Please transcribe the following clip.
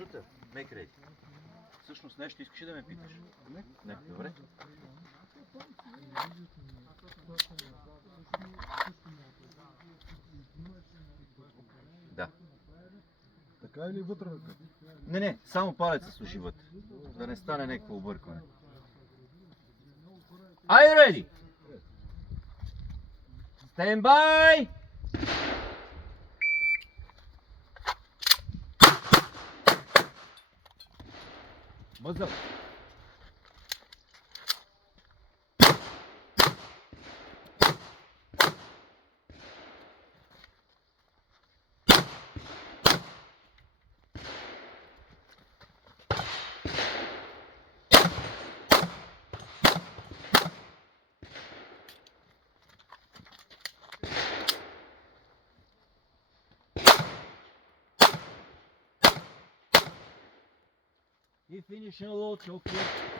Шутър, make ready. Всъщност нещо искаш да ме питаш? Не, добре. Да. Така или вътре? Не, само палеца служи вътре. Да не стане някакво объркване. Are you ready? Stand by! Muzzle. И finish a low choke here.